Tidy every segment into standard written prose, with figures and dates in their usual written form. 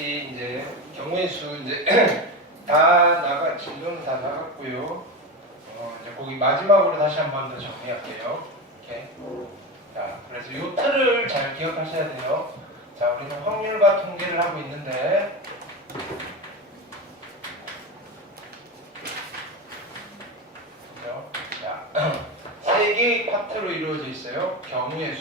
같이 이제 경우의 수 이제 진도는 다 나갔고요. 이제 거기 마지막으로 다시 한 번 더 정리할게요. 이렇게. 자, 그래서 이 틀을 잘 기억하셔야 돼요. 자, 우리는 확률과 통계를 하고 있는데 그죠? 자, 세 개의 파트로 이루어져 있어요. 경우의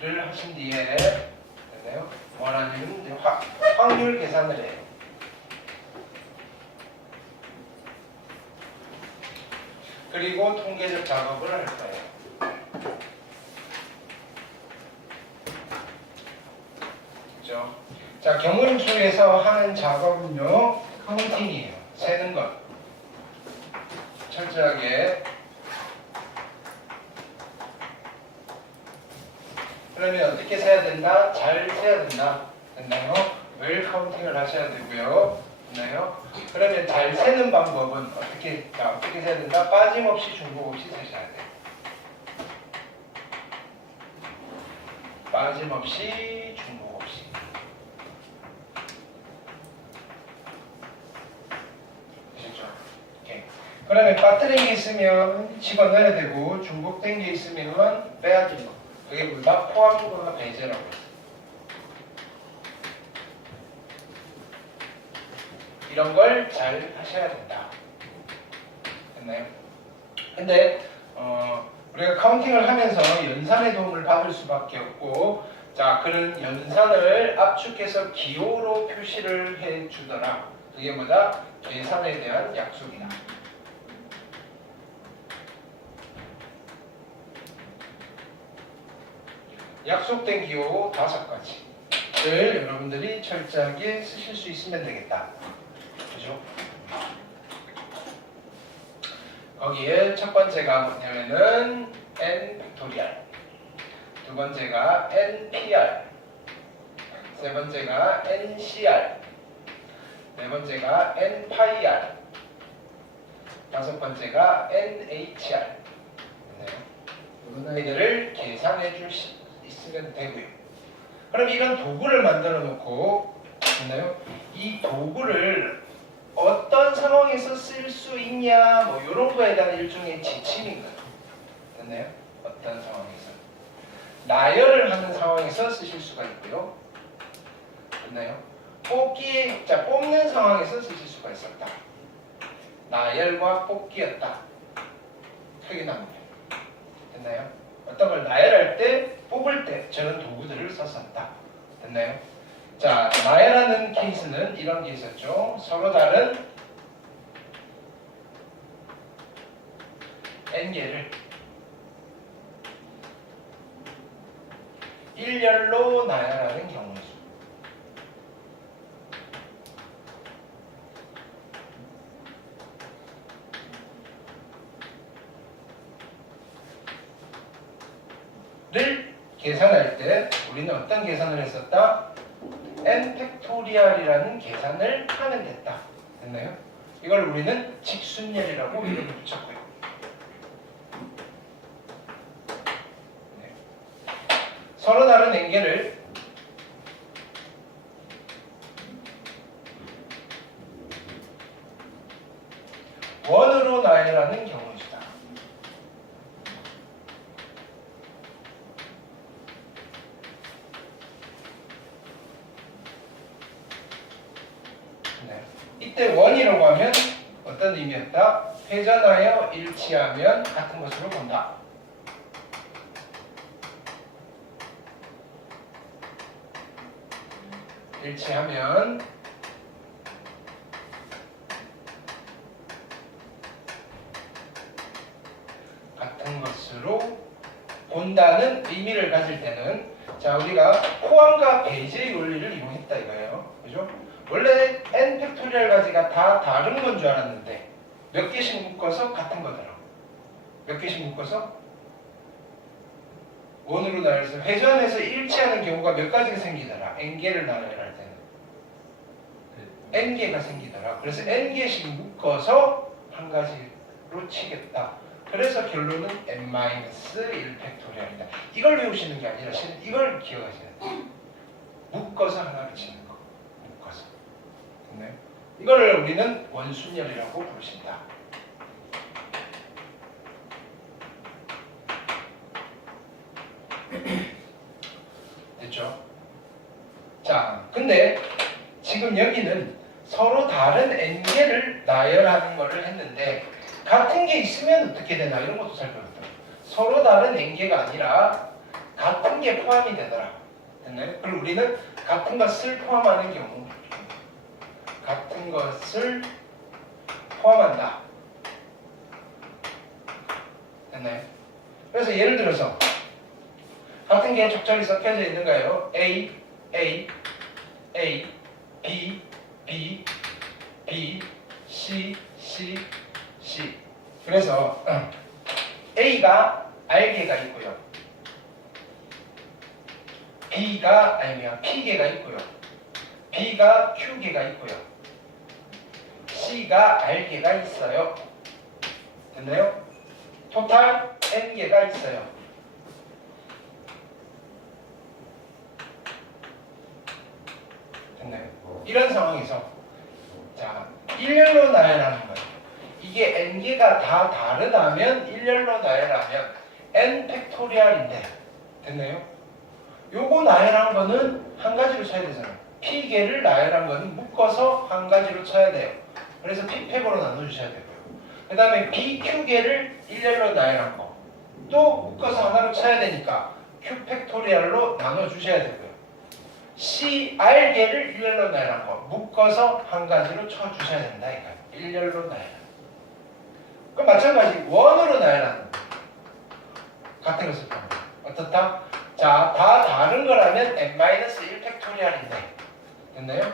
수를 하신 뒤에 됐나요? 원하는 이제 확률 계산을 해요. 그리고 통계적 작업을 할 거예요. 그죠? 자, 경우수에서 하는 작업은요, 카운팅이에요. 세는 것. 철저하게. 그러면 어떻게 세야 된다? 잘 세야 된다. 됐나요? 웰 카운팅을 하셔야 되고요. 됐나요? 그러면 잘 세는 방법은 어떻게 세야 된다? 빠짐없이 중복 없이 세셔야 돼요. 빠짐없이 중복 없이. 아시죠? 오케이. 그러면 빠뜨린 게 있으면 집어넣어야 되고 중복된 게 있으면 빼야 돼요. 그게 뭐다? 포함과 배제라고 했어요. 이런 걸 잘 하셔야 된다. 됐나요? 근데 우리가 카운팅을 하면서 연산의 도움을 받을 수밖에 없고, 자, 그런 연산을 압축해서 기호로 표시를 해주더라. 그게 뭐다? 계산에 대한 약속이다. 약속된 기호 5가지를 여러분들이 철저하게 쓰실 수 있으면 되겠다. 그죠? 거기에 첫 번째가 뭐냐면은 n 팩토리얼, 두 번째가 npr, 세 번째가 ncr, 네 번째가 npir, 다섯 번째가 nhr. 이런 아이들을 계산해 줄 수 있으면 되고요. 그럼 이런 도구를 만들어 놓고, 됐나요? 이 도구를 어떤 상황에서 쓸 수 있냐, 뭐 이런 거에 대한 일종의 지침인 거예요. 됐나요? 어떤 상황에서 나열을 하는 상황에서 쓰실 수가 있고요. 됐나요? 뽑는 상황에서 쓰실 수가 있었다. 나열과 뽑기였다. 크게 나누면. 됐나요? 어떤 걸 나열할 때, 뽑을 때 저런 도구들을 썼었다. 됐나요? 자, 나열하는 케이스는 이런 게 있었죠. 서로 다른 n개를 일렬로 나열하는 경우의 수. 를 계산할 때 우리는 어떤 계산을 했었다? n 팩토리얼이라는 계산을 하면 됐다. 됐나요? 이걸 우리는 직순열이라고 이름을 붙였고요. 네. 서로 다른 n개를 원으로 나열하는 경우입니다. 이때 원이라고 하면 어떤 의미였다? 회전하여 일치하면 같은 것으로 본다. 일치하면 같은 것으로 본다는 의미를 가질 때는, 자, 우리가 포함과 배제의 원리를 이용했다 이거예요. 그죠? 원래 n 팩토리얼 가지가 다 다른 건 줄 알았는데 몇 개씩 묶어서 같은 거더라고. 몇 개씩 묶어서 원으로 나열해서 회전해서 일치하는 경우가 몇 가지가 생기더라. n개를 나열할 때는 n개가 생기더라. 그래서 n개씩 묶어서 한 가지로 치겠다. 그래서 결론은 n-1 팩토리얼이다. 이걸 외우시는 게 아니라 실은 이걸 기억하셔야 돼요. 묶어서 하나를 치는 거. 묶어서. 네. 이거를 우리는 원순열이라고 부르신다. 됐죠? 자, 근데 지금 여기는 서로 다른 n개를 나열하는 거를 했는데 같은 게 있으면 어떻게 되나 이런 것도 살펴봤다. 서로 다른 n개가 아니라 같은 게 포함이 되더라. 됐나요? 그리고 우리는 같은 것을 포함하는 경우 같은 것을 포함한다. 됐나요? 그래서 예를 들어서 같은 게 적절히 섞여져 있는가요? A, A, A, B, B, B, C, C, C. 그래서 A가 R개가 있고요. B가 아니면 P개가 있고요. B가 Q개가 있고요. C가 R개가 있어요. 됐나요? 토탈 N개가 있어요. 됐나요? 이런 상황에서 자, 일렬로 나열하는 거예요. 이게 n개가 다 다르다면 일렬로 나열하면 n 팩토리얼인데 됐나요? 요거 나열한 거는 한 가지로 쳐야 되잖아요. p개를 나열한 거는 묶어서 한 가지로 쳐야 돼요. 그래서 p팩으로 나눠주셔야 되고요. 그 다음에 bq개를 일렬로 나열한 거 또 묶어서 하나로 쳐야 되니까 q 팩토리얼로 나눠주셔야 되고요. CR개를 일렬로 나열한 거 묶어서 한 가지로 쳐주셔야 된다 이거예요. 일렬로 나열한 그럼 마찬가지 원으로 나열하는 거 같은 것을 보는 거 어떻다? 자, 다 다른 거라면 n-1 팩토리얼인데 됐나요?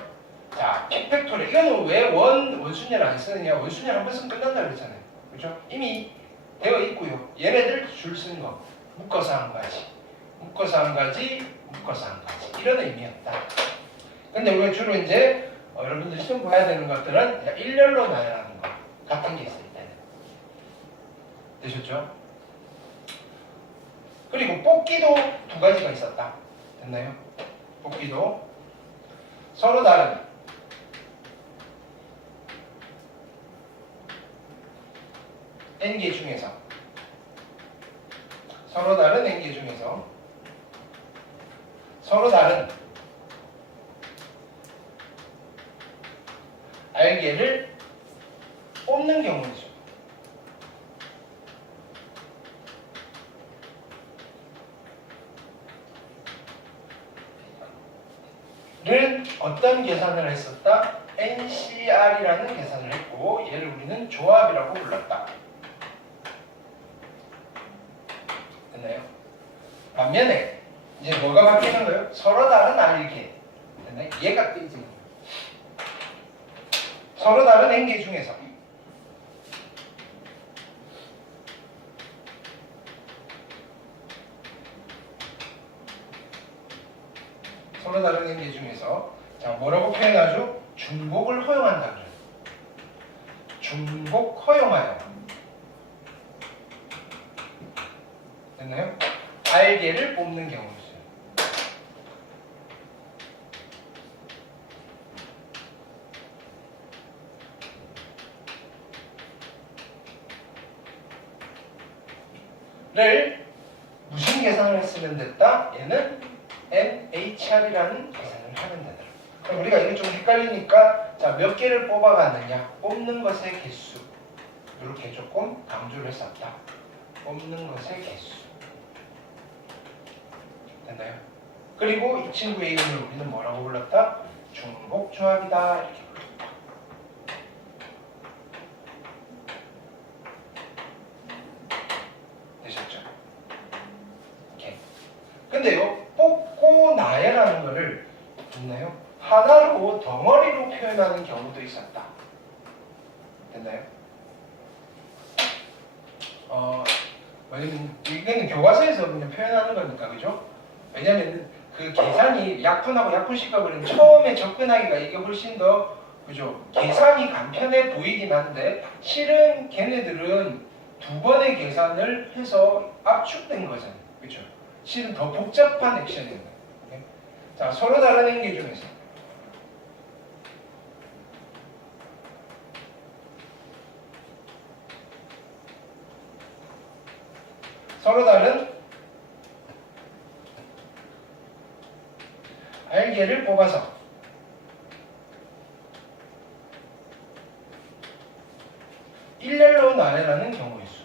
자, p 팩토리얼 이거는 왜 원순열 안 쓰느냐? 원순열 한 번 쓰면 끝난다 그랬잖아요. 그렇죠? 이미 되어 있고요. 얘네들 줄 쓴 거 묶어서 한 가지 묶어서 한 가지 묶어서 한 가지 이런 의미였다. 근데 우리가 주로 이제 여러분들이 시험 봐야 되는 것들은 일렬로 나열하는 거 같은 게 있을 때 되셨죠? 그리고 뽑기도 두 가지가 있었다. 됐나요? 뽑기도 서로 다른 n개 중에서 서로 다른 n개 중에서 서로 다른 R개를 뽑는 경우이죠. 를 어떤 계산을 했었다? NCR이라는 계산을 했고 얘를 우리는 조합이라고 불렀다. 됐나요? 반면에 이제 뭐가 바뀌는 거예요? 서로 다른 R개. 됐나요? 얘가 뜨이지. 서로 다른 N개 중에서 서로 다른 N개 중에서 자 뭐라고 표현하죠? 중복을 허용한다 그래요. 중복 허용하여. 됐나요? R개를 뽑는 경우죠. 를 무슨 계산을 했으면 됐다? 얘는 NHR이라는 계산을 하면 되더라. 그럼 우리가 이게 좀 헷갈리니까 자, 몇 개를 뽑아갔느냐? 뽑는 것의 개수 이렇게 조금 강조를 했었다. 뽑는 것의 개수 됐나요? 그리고 이 친구의 이름을 우리는 뭐라고 불렀다? 중복조합이다 이렇게 불렀다. 되셨죠? 오케이. 근데요 뽑고 나열하는 거를 됐나요? 하나로 덩어리로 표현하는 경우도 있었다. 됐나요? 왜냐면 이거는 교과서에서 그냥 표현하는 거니까 그죠? 왜냐면 그 계산이 약분하고 약분식과 그러면 처음에 접근하기가 이게 훨씬 더 그죠? 계산이 간편해 보이긴 한데 실은 걔네들은 두 번의 계산을 해서 압축된 거잖아요. 그렇죠? 실은 더 복잡한 액션인 거예요. 네? 자, 서로 다른 행계 중에서 서로 다른 알게를 뽑아서 일렬로 나열하는 경우의 수.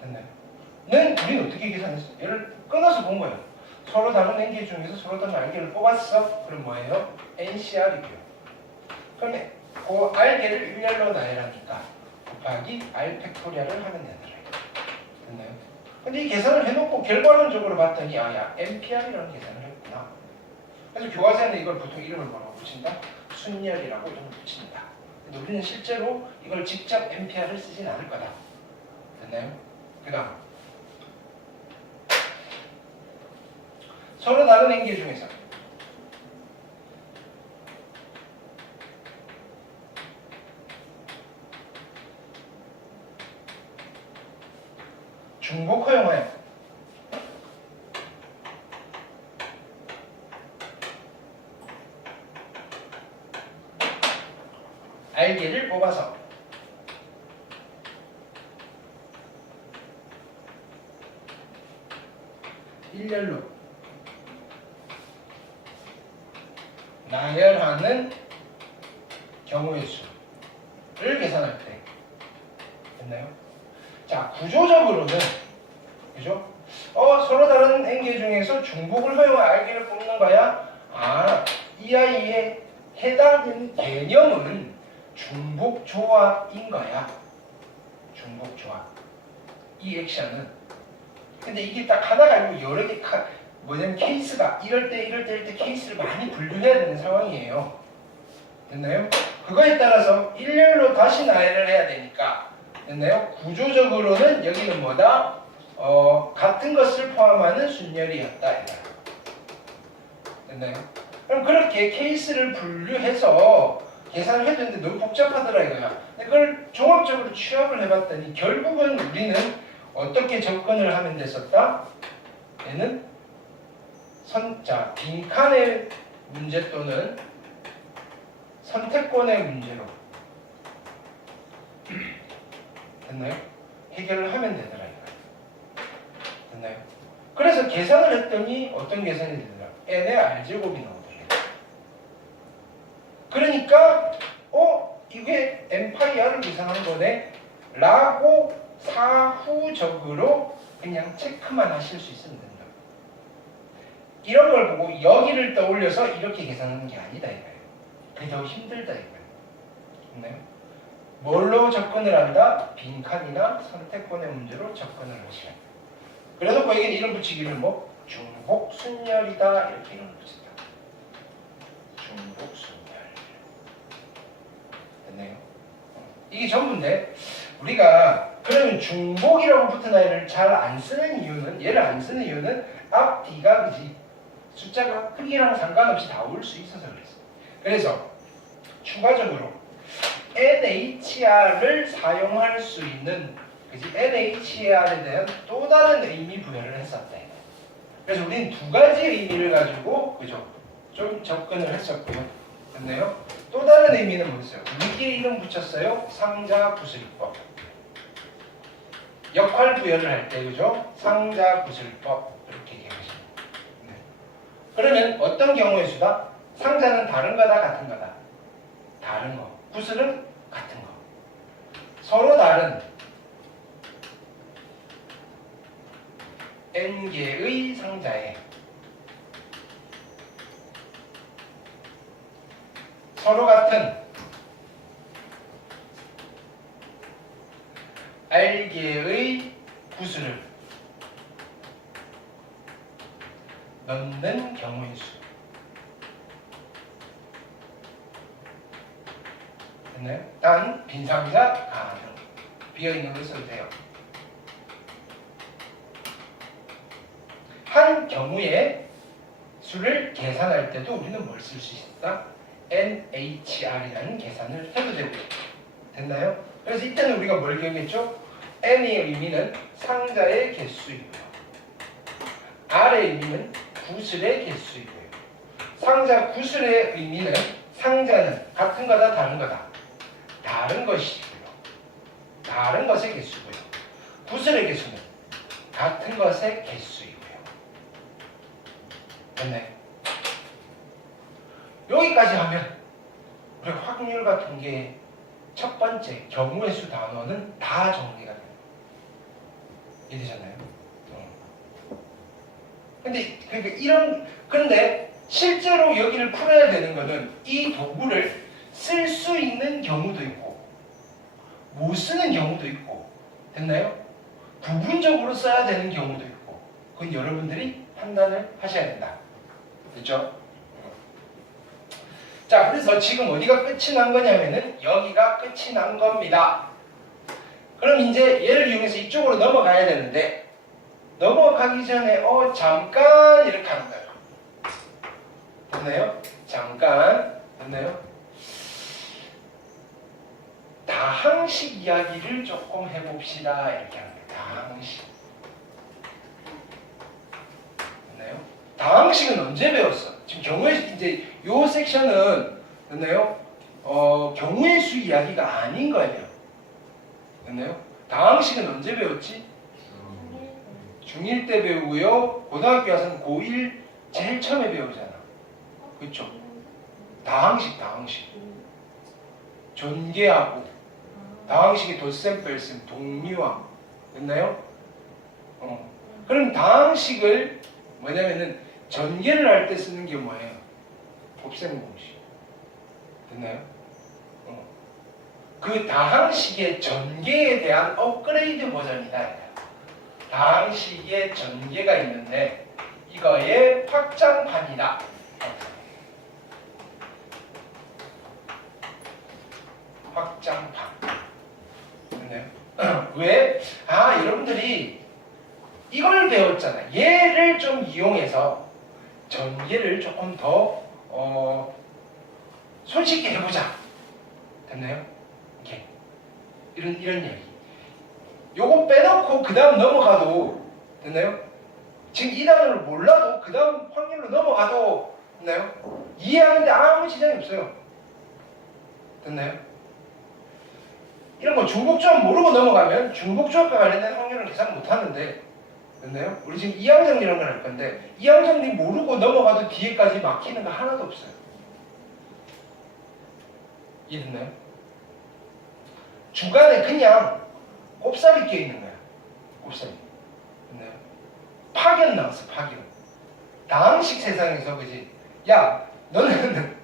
됐나요? 는 우리는 어떻게 계산했어? 얘를 끊어서 본 거예요. 서로 다른 행계 중에서 서로 다른 알게를 뽑았어. 그럼 뭐예요? NCR이고요. 그러면 그 알게를 일렬로 나열하니까 곱하기 R 팩토리얼을 하면 되더라. 됐나요? 근데 이 계산을 해놓고 결과론적으로 봤더니 야 NPR이라는 계산을 했구나. 그래서 교과서에는 이걸 보통 이름을 뭐라고 붙인다? 순열이라고 이름을 붙인다. 근데 우리는 실제로 이걸 직접 NPR을 쓰진 않을 거다. 됐나요? 그 다음 서로 다른 행계 중에서 중복 허용하여 알게를 뽑아서 일렬로 나열하는 경우의 수를 계산할 때 됐나요? 자, 구조적으로는 그죠? 서로 다른 행계 중에서 중복을 허용한 알게를 뽑는 거야. 이 아이의 해당되는 개념은 중복 조합인 거야. 중복 조합. 이 액션은. 근데 이게 딱 하나가 아니고 여러 개 뭐냐면 케이스가 이럴 때 케이스를 많이 분류해야 되는 상황이에요. 됐나요? 그거에 따라서 일렬로 다시 나열을 해야 되니까 됐나요? 구조적으로는 여기는 뭐다? 같은 것을 포함하는 순열이었다. 됐나요? 그럼 그렇게 케이스를 분류해서 계산을 해도 되는데 너무 복잡하더라 이거야. 근데 그걸 종합적으로 취합을 해봤더니 결국은 우리는 어떻게 접근을 하면 됐었다? 얘는 빈칸의 문제 또는 선택권의 문제로 됐나요? 해결을 하면 되더라 이거. 됐나요? 그래서 계산을 했더니 어떤 계산이 되더라? n의 r제곱이 나오더래요. 그러니까 이게 n파이r을 계산한 거네 라고 사후적으로 그냥 체크만 하실 수 있으면 된다. 이런 걸 보고 여기를 떠올려서 이렇게 계산하는 게 아니다 이거예요. 그게 더 힘들다 이거예요. 됐나요? 뭘로 접근을 한다? 빈칸이나 선택권의 문제로 접근을 하시라. 그래서 거기에 이름 붙이기를 중복 순열이다 이렇게 이름을 붙인다. 중복 순열. 됐나요? 이게 전부인데 우리가 그러면 중복이라고 붙은 아이를 잘 안 쓰는 이유는 얘를 안 쓰는 이유는 앞 뒤가 그지 숫자가 크기랑 상관없이 다 올 수 있어서 그랬어. 그래서 추가적으로 NHR을 사용할 수 있는 그지 NHR에 대한 또 다른 의미 부여를 했었다. 그래서 우리는 두 가지 의미를 가지고 그죠 좀 접근을 했었고요. 됐나요? 또 다른 의미는 뭐였어요? 우리끼리 이름 붙였어요. 상자 구슬법. 역할 부여를 할 때 그죠? 상자 구슬법 이렇게 얘기하시죠. 네. 그러면 어떤 경우의 수다? 상자는 다른 거다 같은 거다? 다른 거. 구슬은 같은 거. 서로 다른 n개의 상자에 서로 같은 r개의 구슬을 넣는 경우의 수. 됐나요? 단 빈상자 가능. 비어있는 걸 써도 돼요. 한 경우에 수를 계산할 때도 우리는 뭘 쓸 수 있다? NHR이라는 계산을 해도 되고. 됐나요? 그래서 이때는 우리가 뭘 기억했죠? N의 의미는 상자의 개수이고요. R의 의미는 구슬의 개수이고요. 상자 구슬의 의미는 상자는 같은 거다 다른 거다. 다른 것이고요. 다른 것의 개수고요. 구슬의 개수는 같은 것의 개수이고요. 됐네. 여기까지 하면 우리 확률과 통계의 첫 번째 경우의 수 단어는 다 정리가 돼요. 이해되셨나요? 그런데 실제로 여기를 풀어야 되는 거는 이 도구를 쓸 수 있는 경우도 있고 못 쓰는 경우도 있고, 됐나요? 부분적으로 써야 되는 경우도 있고, 그건 여러분들이 판단을 하셔야 된다. 됐죠? 자, 그래서 지금 어디가 끝이 난 거냐면은 여기가 끝이 난 겁니다. 그럼 이제 얘를 이용해서 이쪽으로 넘어가야 되는데, 넘어가기 전에 잠깐 이렇게 하는 거예요. 됐나요? 잠깐. 됐나요? 다항식 이야기를 조금 해봅시다. 이렇게 하는 거예요. 다항식. 됐나요? 다항식은 언제 배웠어? 지금 경우의 이제 요 섹션은 됐나요? 경우의 수 이야기가 아닌 거예요. 됐나요? 다항식은 언제 배웠지? 중1 때 배우고요. 고등학교 와서는 고1 제일 처음에 배우잖아. 그렇죠? 다항식. 전개하고 다항식의 덧셈, 뺄셈, 동미화. 됐나요? 그럼 다항식을 뭐냐면은 전개를 할 때 쓰는 게 뭐예요? 곱셈 공식. 됐나요? 그 다항식의 전개에 대한 업그레이드 버전이다. 다항식의 전개가 있는데 이거의 확장판이다. 확장판. 됐나요? 왜? 여러분들이 이걸 배웠잖아요. 얘를 좀 이용해서 전개를 조금 더 손쉽게 해보자. 됐나요? 이렇게 이런 얘기. 요거 빼놓고 그 다음 넘어가도 됐나요? 지금 이 단어를 몰라도 그 다음 확률로 넘어가도 됐나요? 이해하는데 아무 지장이 없어요. 됐나요? 이런 거 중복조합 모르고 넘어가면 중복조합과 관련된 확률은 계산 못하는데, 됐나요? 우리 지금 이항정리 이런 걸 할 건데 이항정리 모르고 넘어가도 뒤에까지 막히는 거 하나도 없어요. 이해됐나요? 중간에 그냥 곱살이 껴있는 거야. 곱살이. 됐나요? 파견 나왔어. 파견. 다항식 세상에서 그지? 야 너는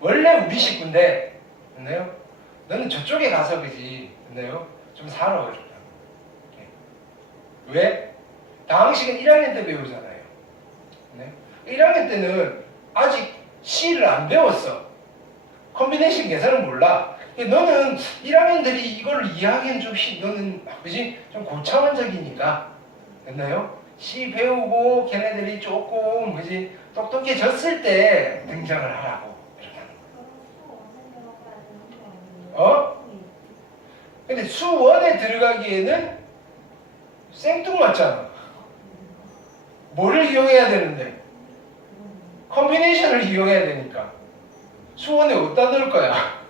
원래 우리 식구인데, 됐나요? 너는 저쪽에 가서 그지? 됐나요? 좀 살아. 이렇게. 왜? 다항식은 1학년 때 배우잖아요. 네? 1학년 때는 아직 C를 안 배웠어. 컴비네이션 계산은 몰라. 너는 1학년들이 이걸 이해하기엔 좀 너는 그지? 좀 고차원적이니까, 됐나요? C 배우고 걔네들이 조금 그지? 똑똑해졌을 때 등장을 하라고 이렇게 하는 거야. 근데 수원에 들어가기에는 생뚱맞잖아. 뭐를 이용해야 되는데? 컴비네이션을 이용해야 되니까. 수원에 어디다 넣을 거야?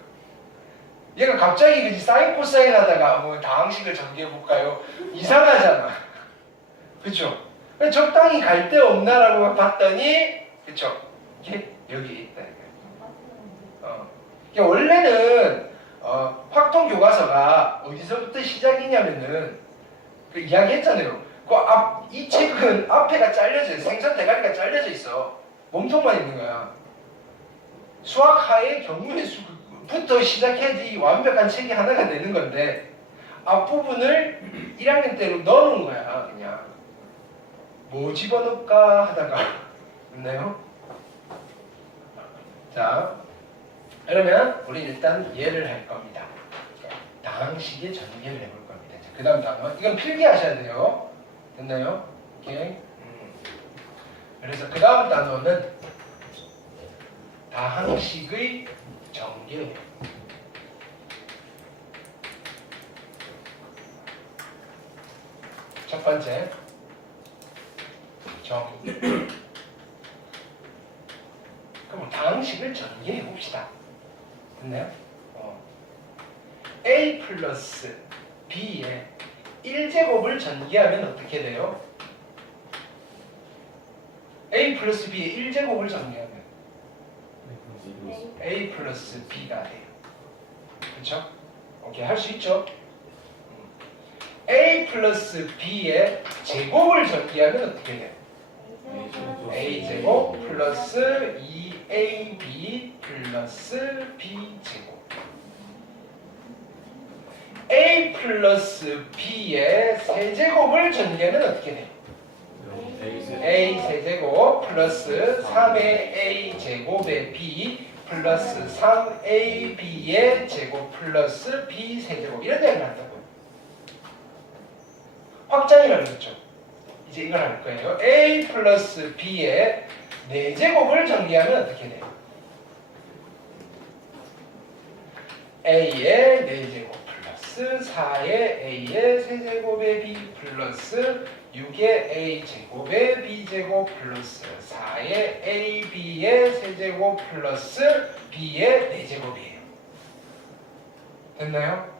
얘가 갑자기 그지 사인 코사인 하다가 뭐 다항식을 전개해볼까요? 이상하잖아. 그쵸? 적당히 갈 데 없나라고 봤더니, 그쵸? 이게 여기 있다. 그러니까 원래는 확통 교과서가 어디서부터 시작이냐면은 그 이야기했잖아요. 이 책은 앞에가 잘려져 있어. 생선 대가리가 잘려져 있어. 몸통만 있는 거야. 수학하의 경우의 수부터 시작해야지 완벽한 책이 하나가 되는 건데 앞부분을 1학년 때로 넣어놓은 거야. 그냥 뭐 집어넣을까 하다가 있나요? 자, 그러면 우리 일단 얘를 할 겁니다. 다항식의 전개를 해볼 겁니다. 그 다음 단어 이건 필기하셔야 돼요. 됐나요? 오케이. 그래서 그 다음 단어는 다항식의 전개예요. 첫 번째 정의. 그럼 다항식을 전개해 봅시다. 됐나요? A 플러스 B의 1제곱을 전개하면 어떻게 돼요? A 플러스 B의 1제곱을 전개하면 A 플러스 B가 돼요. 그렇죠? 오케이, 할 수 있죠? A 플러스 B의 제곱을 전개하면 어떻게 돼요? A제곱 플러스 2AB 플러스 B제곱. A 플러스 B의 세제곱을 전개하면 어떻게 돼요? A 세제곱 플러스 3의 A 제곱의 B 플러스 3AB의 제곱 플러스 B 세제곱. 이런 이야기를 한다고요. 확장이라고 했죠. 이제 이걸 할 거예요. A 플러스 B의 4제곱을 전개하면 어떻게 돼요? A의 4제곱 플러스 4의 A의 세제곱의 B 플러스 6의 A제곱의 B제곱 플러스 4의 AB의 세제곱 플러스 B의 4제곱이에요. 됐나요?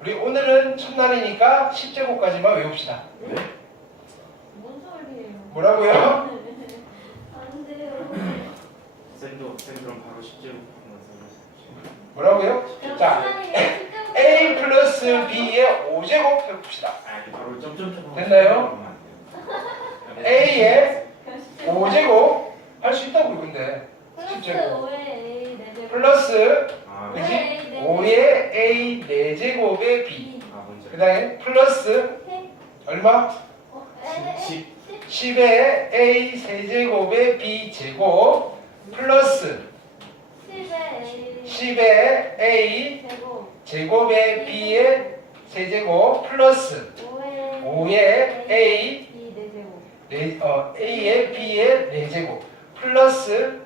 우리 오늘은 첫날이니까 10제곱까지만 외웁시다. 네? 뭔 소리예요? 뭐라고요? 안 돼요. 쌤도 바로 10제곱 한번 써주세요. 뭐라고요? 자, A 플러스 B의 5제곱 해봅시다. 아, 바로 점점점. 됐나요? A의 5제곱 할 수 있다고 근데 플러스 10제곱 5의 A 4제곱 플러스 아, 그지? 네. 5의 A 4제곱의 B 뭔지. 그 다음에 플러스 얼마? 10. 10의 A 세제곱의 B 제곱 플러스 10의 A 제곱의 B의 세제곱 플러스 5의 A A의 B의 4제곱 플러스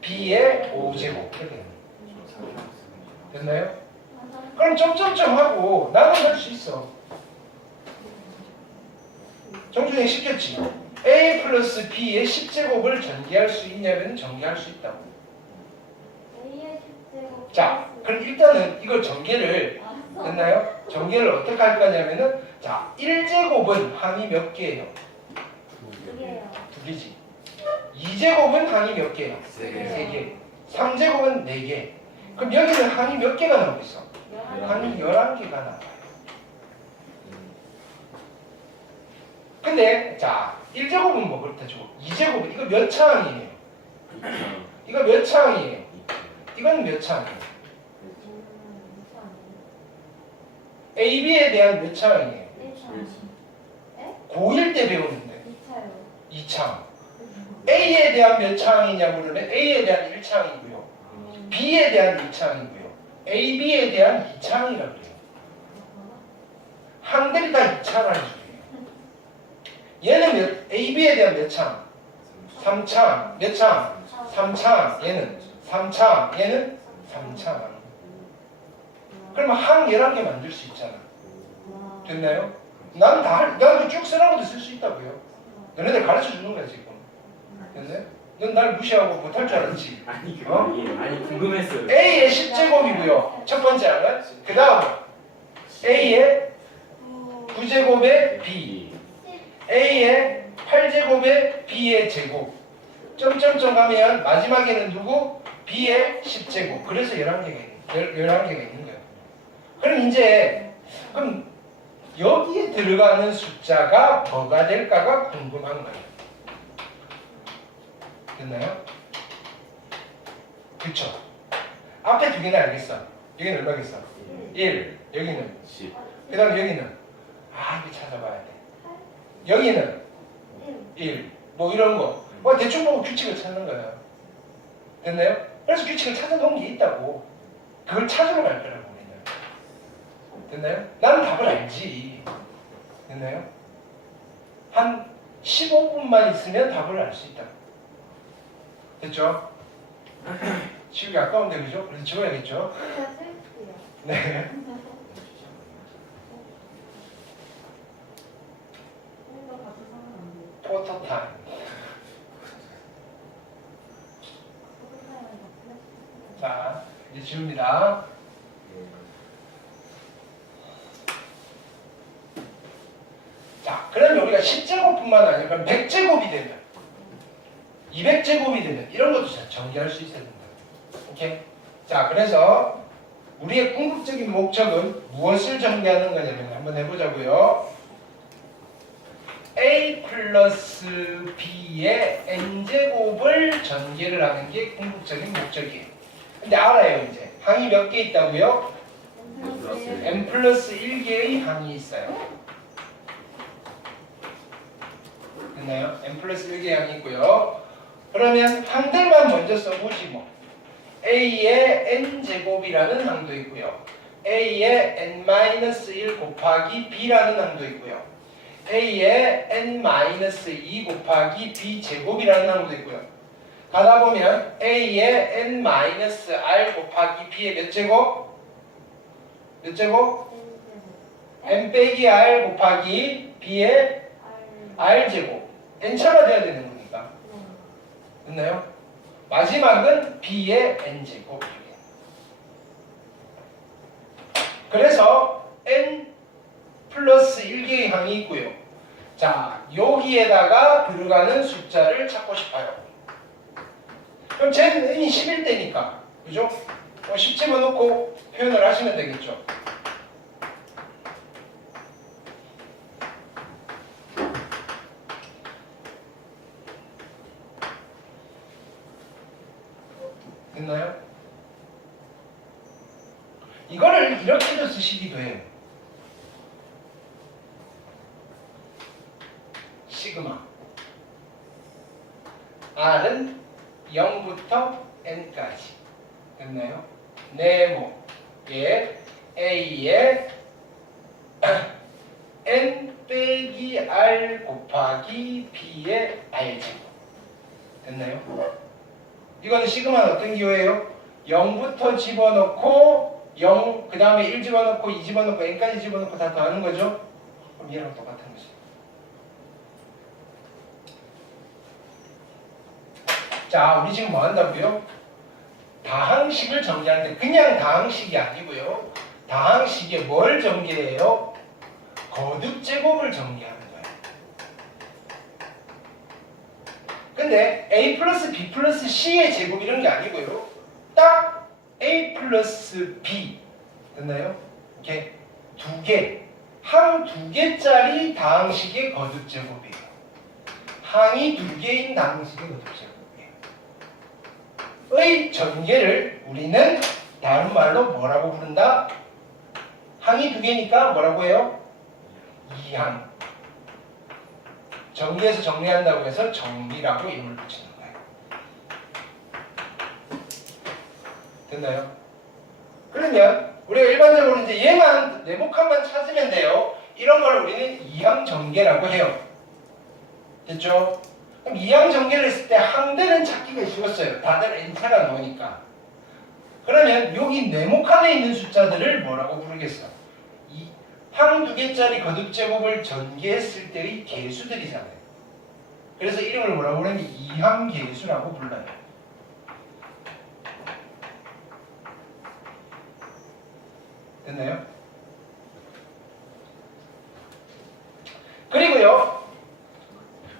B의 5제곱 이렇게 됩니다. 됐나요? 그럼 점점점 하고 나눠낼 수 있어. 정준이 시켰지? A 플러스 B의 10제곱을 전개할 수 있냐면 전개할 수 있다고. 자, 그럼 일단은 이걸 전개를 됐나요? 전개를 어떻게 할 거냐면은 자, 1제곱은 항이 몇 개예요? 2개지. 2제곱은 항이 몇 개예요? 3개. 3제곱은 4개. 그럼 여기는 항이 몇 개가 나오고 있어? 항이 11개가 나와요. 근데 자, 1제곱은 뭐 그렇다 치고 2제곱은 이거 몇 차항이에요? 이거 몇 차항이에요? 이건 몇 차항이에요? AB에 대한 몇 차항이에요? 고1 때 배우는데 2차항. A에 대한 몇 차항이냐 물으면 A에 대한 1차항이고요. B에 대한 2차항이고요. AB에 대한 2차항이라고 그래요. 항들이 다 2차항을 해줘요. 얘는 AB에 대한 몇 차항? 3차항. 몇 차항? 3차항. 얘는 3차항. 얘는 3차항. 그러면 항 11개 만들 수 있잖아. 됐나요? 나는 쭉 쓰라고도 쓸 수 있다고요. 너네들 가르쳐 주는 거야 지금. 됐나요? 넌 날 무시하고 못할 줄 알았지? 아니 아니 궁금했어요. A의 10제곱이고요. 첫 번째 항은. 그 다음 A의 9제곱의 B. A의 8제곱의 B의 제곱. 점점점 가면 마지막에는 누구? B의 10제곱. 그래서 11개가 있는 거예요. 그럼 이제 그럼 여기에 들어가는 숫자가 뭐가 될까가 궁금한 거예요. 됐나요? 그쵸? 앞에 두 개는 알겠어. 여기는 얼마겠어? 1. 여기는 10. 그 다음 여기는 이거 찾아봐야 돼. 여기는 1. 뭐 이런 거. 뭐 대충 보고 규칙을 찾는 거야. 됐나요? 그래서 규칙을 찾아놓은 게 있다고. 그걸 찾으러 갈 거라고 우리는. 됐나요? 나는 답을 알지. 됐나요? 한 15분만 있으면 답을 알 수 있다. 됐죠? 지우기 아까운데 그죠? 그래서 지워야겠죠? 제가 쓸게요. 네. 오늘도 같이 사면 안 돼요. 포토 타임. 포토타임은 다 플래시. 자, 이제 지웁니다. 자, 그러면 우리가 10제곱뿐만 아니라 그럼 100제곱이 되면 200제곱이 되면 이런 것도 전개할 수 있어야 된다. 오케이? 자, 그래서 우리의 궁극적인 목적은 무엇을 전개하는 거냐면 한번 해보자고요. A 플러스 B의 N제곱을 전개를 하는 게 궁극적인 목적이에요. 근데 알아요, 이제. 항이 몇 개 있다고요? N 플러스 1개의 항이 있어요. 됐나요? N 플러스 1개의 항이 있고요. 그러면 항들만 먼저 써보지 뭐. A의 N제곱이라는 항도 있고요. A의 N-1 곱하기 B라는 항도 있고요. A의 N-2 곱하기 B제곱이라는 항도 있고요. 가다 보면 A의 N-R 곱하기 B의 몇 제곱? 몇 제곱? N 빼기 R 곱하기 B의 R제곱. N차가 돼야 되는 거니까. 됐나요? 마지막은 B의 N제곱. 그래서 N 플러스 1개의 항이 있고요. 자, 여기에다가 들어가는 숫자를 찾고 싶어요. 그럼 쟤는 N이 11대니까. 그죠? 10 집어넣고 표현을 하시면 되겠죠. 됐나요? 이거를 이렇게도 쓰시기도 해요. 시그마 R은 0부터 N까지. 됐나요? 네모의 A의 N 빼기 R 곱하기 B의 R제곱. 됐나요? 이거는 시그마는 어떤 기호예요? 0부터 집어넣고 0, 그 다음에 1 집어넣고 2 집어넣고 N까지 집어넣고 다 더하는 거죠? 그럼 얘랑 똑같은 거죠. 자, 우리 지금 뭐 한다고요? 다항식을 전개하는데 그냥 다항식이 아니고요. 다항식에 뭘 전개해요? 거듭제곱을 전개하는 거예요. 근데 A 플러스 B 플러스 C의 제곱 이런 게 아니고요. 딱 A 플러스 B. 됐나요? 이렇게 두 개. 항 두 개짜리 다항식의 거듭제곱이에요. 항이 두 개인 다항식의 거듭제곱이에요. 의 전개를 우리는 다른 말로 뭐라고 부른다? 항이 두 개니까 뭐라고 해요? 이항. 전개해서 정리한다고 해서 정리라고 이름을 붙이는 거예요. 됐나요? 그러면 우리가 일반적으로 이제 얘만 네모칸만 찾으면 돼요. 이런 걸 우리는 이항 전개라고 해요. 됐죠? 그럼 이항 전개를 했을 때 항들은 찾기가 쉬웠어요. 다들 N차가 나오니까. 그러면 여기 네모칸에 있는 숫자들을 뭐라고 부르겠어? 이 항 두 개짜리 거듭제곱을 전개했을 때의 개수들이잖아요. 그래서 이름을 뭐라고 부르는 게 이항계수라고 불러요. 됐나요? 그리고요,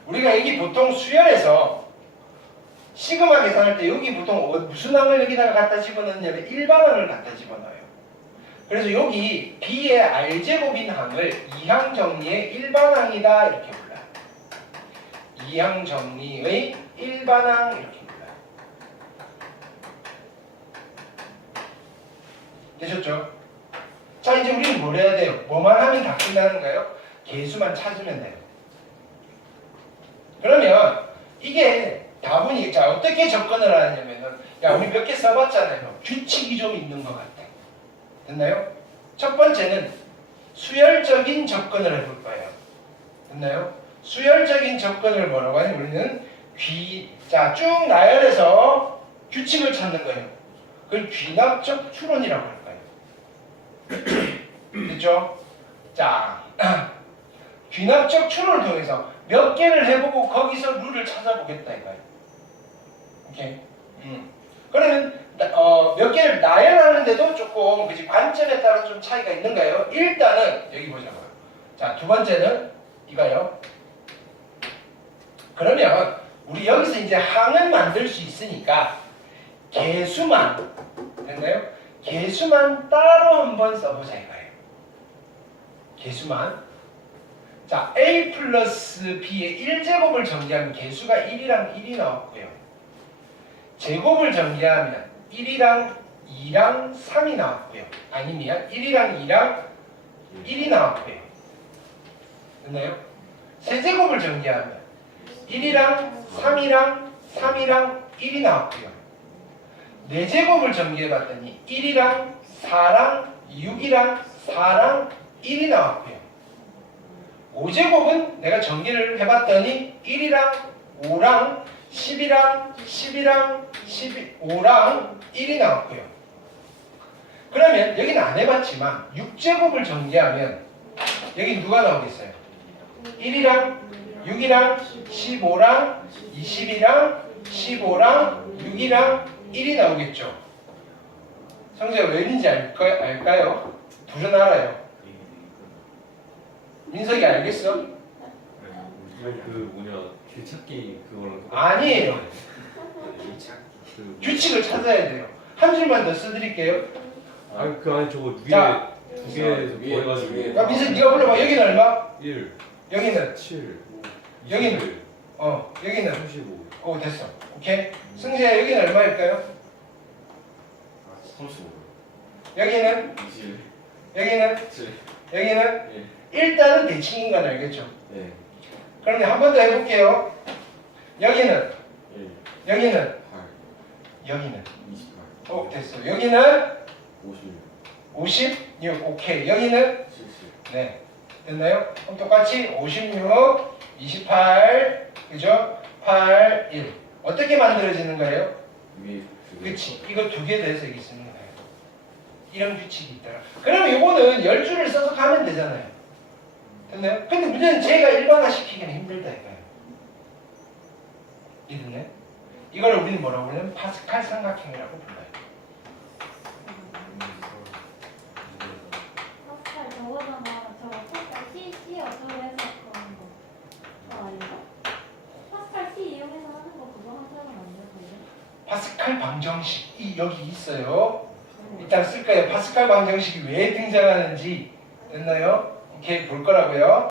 우리가 여기 보통 수열에서 시그마 계산할 때 여기 보통 무슨 항을 여기다가 갖다 집어넣냐면 일반항을 갖다 집어넣어요. 그래서 여기 B의 R제곱인 항을 이항 정리의 일반항이다 이렇게 불러요. 이항 정리의 일반항 이렇게 불러요. 되셨죠? 자, 이제 우리는 뭘 해야 돼요? 뭐만 하면 다 끝나는가요? 개수만 찾으면 돼요. 그러면 이게 다분히 자 어떻게 접근을 하냐면은 야 우리 몇 개 써봤잖아요. 규칙이 좀 있는 것 같아. 됐나요? 첫 번째는 수열적인 접근을 해볼 거예요. 됐나요? 수열적인 접근을 뭐라고 하냐? 우리는 자, 쭉 나열해서 규칙을 찾는 거예요. 그걸 귀납적 추론이라고 할 거예요. 됐죠? 자, 귀납적 추론을 통해서 몇 개를 해보고 거기서 룰을 찾아보겠다 이거예요. 오케이. 그러면 몇 개를 나열하는데도 조금 그치 관점에 따라 좀 차이가 있는가요? 일단은 여기 보자고요. 자, 두 번째는 이거요. 그러면 우리 여기서 이제 항을 만들 수 있으니까 개수만 됐나요? 개수만 따로 한번 써보자 이거예요. 개수만. 자, a 플러스 b의 1제곱을 정리하면 개수가 1이랑 1이 나왔고요. 제곱을 정리하면 1이랑 2랑 3이 나왔고요. 아니면 1이랑 2랑 1이 나왔고요. 됐나요? 세제곱을 정리하면 1이랑 3이랑 3이랑 1이 나왔고요. 네제곱을 정리해봤더니 1이랑 4랑 6이랑 4랑 1이 나왔고요. 5제곱은 내가 정리를 해봤더니 1이랑 5랑 10이랑 10이랑 15랑 1이 나왔고요. 그러면 여기는 안 해봤지만 6제곱을 정리하면 여기 누가 나오겠어요? 1이랑 6이랑 15랑 20이랑 15랑 6이랑 1이 나오겠죠. 성재가 웬인지 알까요? 둘은 알아요. 민석이 알겠어? 그 뭐냐 길 찾기 그거랑 아니에요. 그 규칙을 찾아야 돼요. 한 줄만 더 써드릴게요. 아니 그 안에 저거 위에 자, 두 개에서 더해가지고 야, 민석 네가 불러봐. 여기는 얼마? 1, 여기는 7, 여기는? 여기는 35 됐어. 오케이. 승재야 여기는 얼마일까요? 35. 여기는 20. 여기는 7 여기는 예. 일단은 대칭인 건 알겠죠? 네 그럼 한 번 더 해볼게요. 여기는 1, 여기는 8, 여기는 28 됐어. 여기는 56 56. 오케이. 여기는 70 네. 됐나요? 그럼 똑같이 56, 28, 그죠? 8, 1. 어떻게 만들어지는 거예요? 위에 그치. 이거 두 개 더해서 여기 쓰는 거예요. 이런 규칙이 있더라. 그러면 이거는 10줄을 써서 가면 되잖아요. 됐나요? 근데 문제는 제가 일반화 시키기는 힘들다 이거예요. 이해됐나요? 이걸 우리는 뭐라고 하냐면 파스칼 삼각형이라고 불러요. 파스칼 저거잖아. 저 파스칼 C 어쩌고 해서 그런 거. 저 아닌가? 파스칼 C 이용해서 하는 거 그거 하자면 안 돼요? 파스칼 방정식이 여기 있어요. 이따 쓸 거예요. 파스칼 방정식이 왜 등장하는지 됐나요? 이렇게 볼 거라고요.